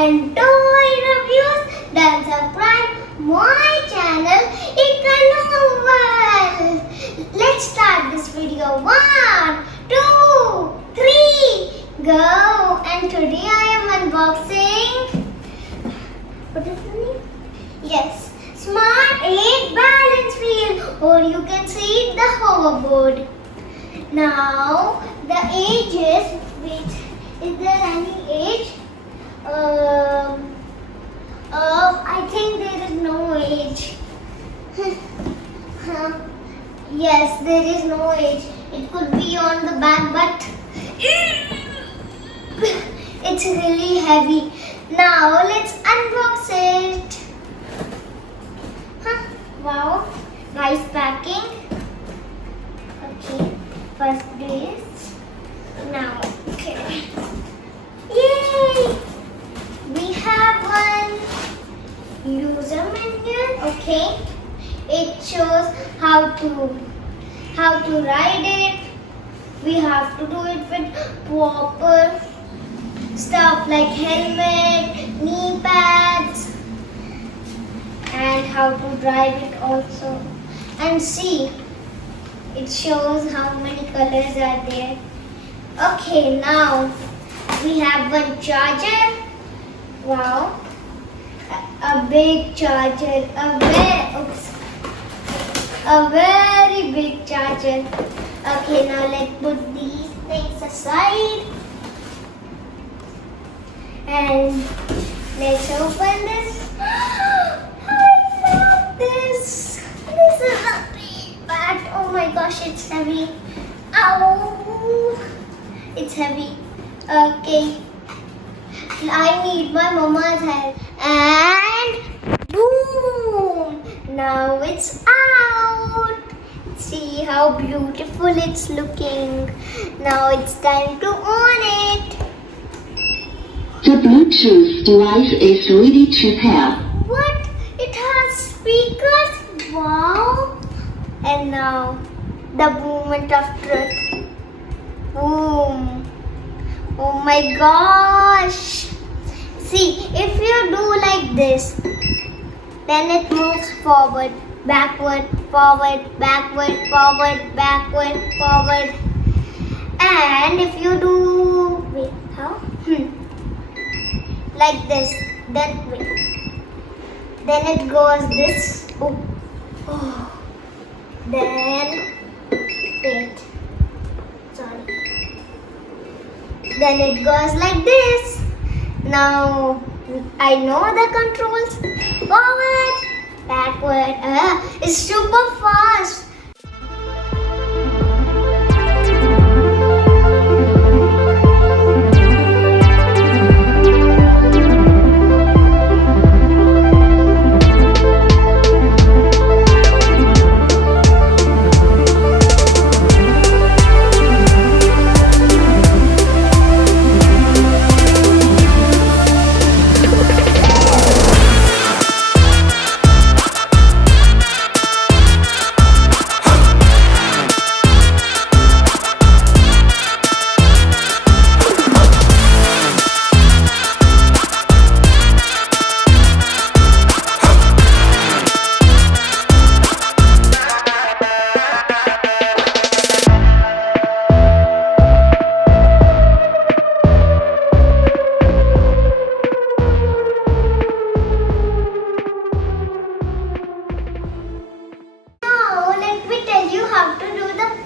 and toy reviews, then subscribe my channel Iknoor World. Let's start this video. 1, 2, 3, go! And today I am unboxing. What is the name? Yes, Smart 8 balance wheel, or you can see the hoverboard. Now the ages. Wait, is there any age? I think there is no age. Yes, there is no age. It could be on the back, but it's really heavy. Now let's unbox it. Wow, nice packing. Okay, first this. Now, okay. Yay! We have one user manual. Okay, it shows how to ride it. We have to do it with proper stuff like helmet, knee pads, and how to drive it also. And see, it shows how many colors are there. Okay, now we have one charger. Wow, a big charger, a very big charger. Okay, now let's put these things aside and let's open this. I love this. This is a big bag. Oh my gosh, it's heavy. Ow, it's heavy. Okay, I need my mama's help. And boom! Now it's out. See how beautiful it's looking. Now it's time to on it. The Bluetooth device is ready to pair. What? It has speakers? Wow! And now the moment of truth. Boom! Oh my gosh! See, if you do like this, then it moves forward, backward, forward, backward, forward, backward, forward. And if you do, wait, how? Like this, then wait. Then it goes this. Oh. Then, wait. Sorry. Then it goes like this. Now I know the controls. Forward, backward. It's super fast.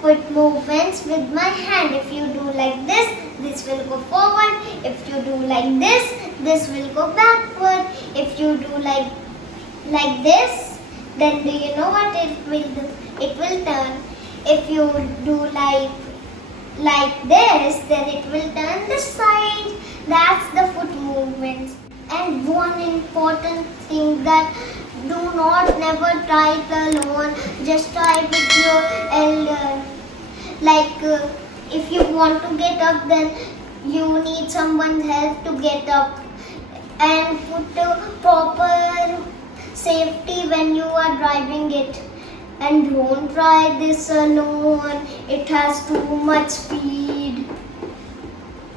Foot movements with my hand. If you do like this, this will go forward. If you do like this will go backward. If you do like this, then do you know what it will do? It will turn. If you do like this, then it will turn this side. That's the foot movements. And one important thing, that do not never try it alone. Just try with your elder. Like if you want to get up, then you need someone's help to get up. And put proper safety when you are driving it. And don't try this alone. It has too much speed.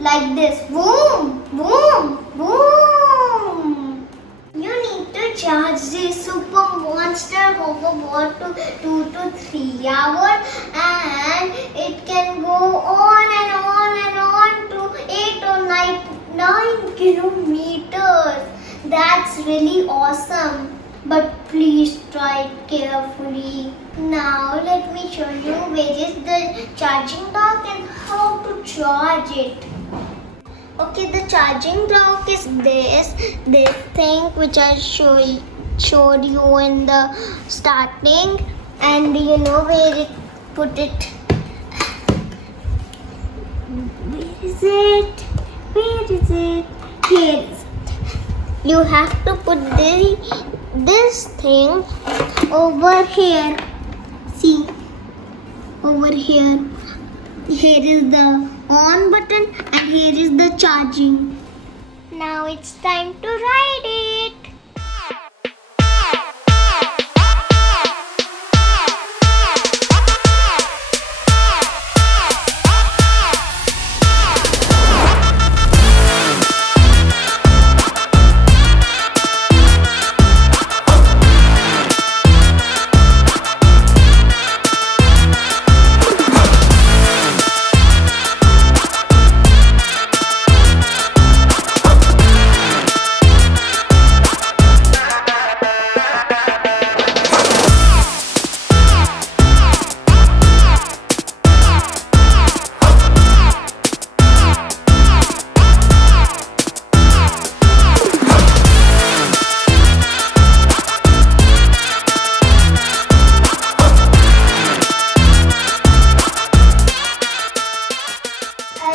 Like this. Boom, boom, boom. hoverboard to 2 to 3 hours, and it can go on and on and on to 8 or 9 kilometers. That's really awesome. But please try it carefully. Now let me show you where is the charging dock and how to charge it. Okay, the charging dock is this thing which I showed you in the starting, and you know where it put it. Where is it? Where is it? Here is it. You have to put this thing over here. See, over here. Here is the on button and here is the charging. Now it's time to ride it.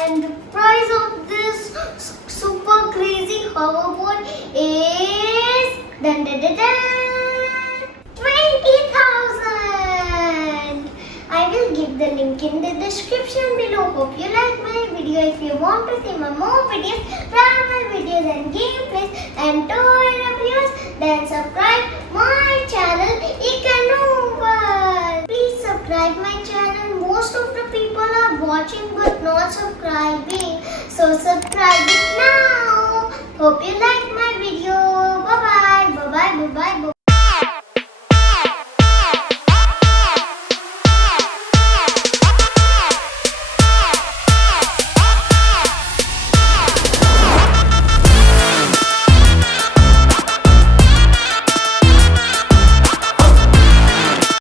And the price of this super crazy hoverboard is 20,000. I will give the link in the description below. Hope you like my video. If you want to see my more videos, travel videos and gameplays and toy reviews, then subscribe my channel Iknoor World. Please subscribe my channel. Most of the people are watching but not subscribing. So subscribe it now. Hope you like